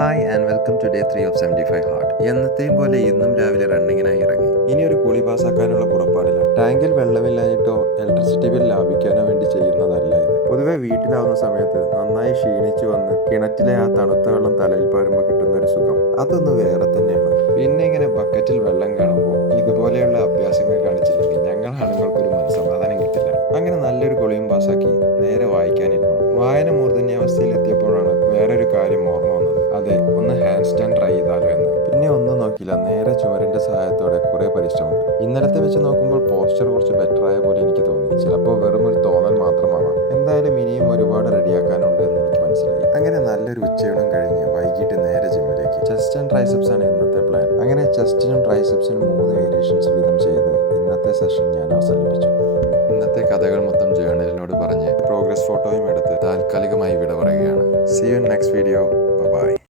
Hi and welcome to day 3 of 75 heart. എന്നത്തെയും പോലെ ഇന്നും രാവിലെ റണ്ണിങ്ങിനായി ഇറങ്ങി. ഇനി ഒരു കുളി പാസ്സാക്കാനുള്ള പുറപ്പാടില്ല. ടാങ്കിൽ വെള്ളമില്ലാഞ്ഞിട്ടോ ഇലക്ട്രിസിറ്റി ബിൽ ലാഭിക്കാനോ വേണ്ടി ചെയ്യുന്നതല്ല ഇത്. പൊതുവെ വീട്ടിലാവുന്ന സമയത്ത് നന്നായി ക്ഷീണിച്ചു വന്ന് കിണറ്റിലെ ആ തണുത്ത വെള്ളം തലയിൽ പാരുമ്പോൾ കിട്ടുന്ന ഒരു സുഖം അതൊന്ന് വേറെ തന്നെയാണ്. പിന്നെ ഇങ്ങനെ ബക്കറ്റിൽ വെള്ളം കാണുമ്പോൾ ഇതുപോലെയുള്ള അഭ്യാസങ്ങൾ കാണിച്ചില്ലെങ്കിൽ ഞങ്ങൾ ആണുങ്ങൾക്കൊരു മനസ്സമാധാനം കിട്ടില്ല. അങ്ങനെ നല്ലൊരു കുളിയും പാസ്സാക്കി നേരെ വായിക്കാനിരുന്നു. വായന മൂർധന്യാവസ്ഥയിലെത്തിയപ്പോഴാണ് വേറൊരു കാര്യം ഓർമ്മ വന്നത്. അതെ, ഒന്ന് ഹാൻഡ് സ്റ്റാൻഡ് ട്രൈ ചെയ്താലോ എന്ന്. പിന്നെ ഒന്നും നോക്കില്ല, നേരെ ചുമരിന്റെ സഹായത്തോടെ കുറെ പരിശ്രമം. ഇന്നലത്തെ വെച്ച് നോക്കുമ്പോൾ പോസ്റ്റർ കുറച്ച് ബെറ്റർ ആയ പോലെ എനിക്ക് തോന്നി. ചിലപ്പോൾ വെറും ഒരു തോന്നൽ മാത്രമാവാം. എന്തായാലും ഇനിയും ഒരുപാട് റെഡിയാക്കാനുണ്ട് എന്ന് എനിക്ക് മനസ്സിലായി. അങ്ങനെ നല്ലൊരു ഉച്ചയൂണം കഴിഞ്ഞ് വൈകിട്ട് നേരെ ജിമ്മിലേക്ക്. ചെസ്റ്റ് ആൻഡ് ട്രൈസെപ്സ് ആണ് ഇന്നത്തെ പ്ലാൻ. അങ്ങനെ ചെസ്റ്റിനും ട്രൈസെപ്സിനും 3 വേരിയേഷൻസ് വീതം ചെയ്ത് ഇന്നത്തെ സെഷൻ ഞാൻ അവസാനിപ്പിച്ചു. ഇന്നത്തെ കഥകൾ മൊത്തം ജേർണലിനോട് പറഞ്ഞ് പ്രോഗ്രസ് ഫോട്ടോയും എടുത്ത് താൽക്കാലികമായി വിട പറയുകയാണ്. See you next video. By.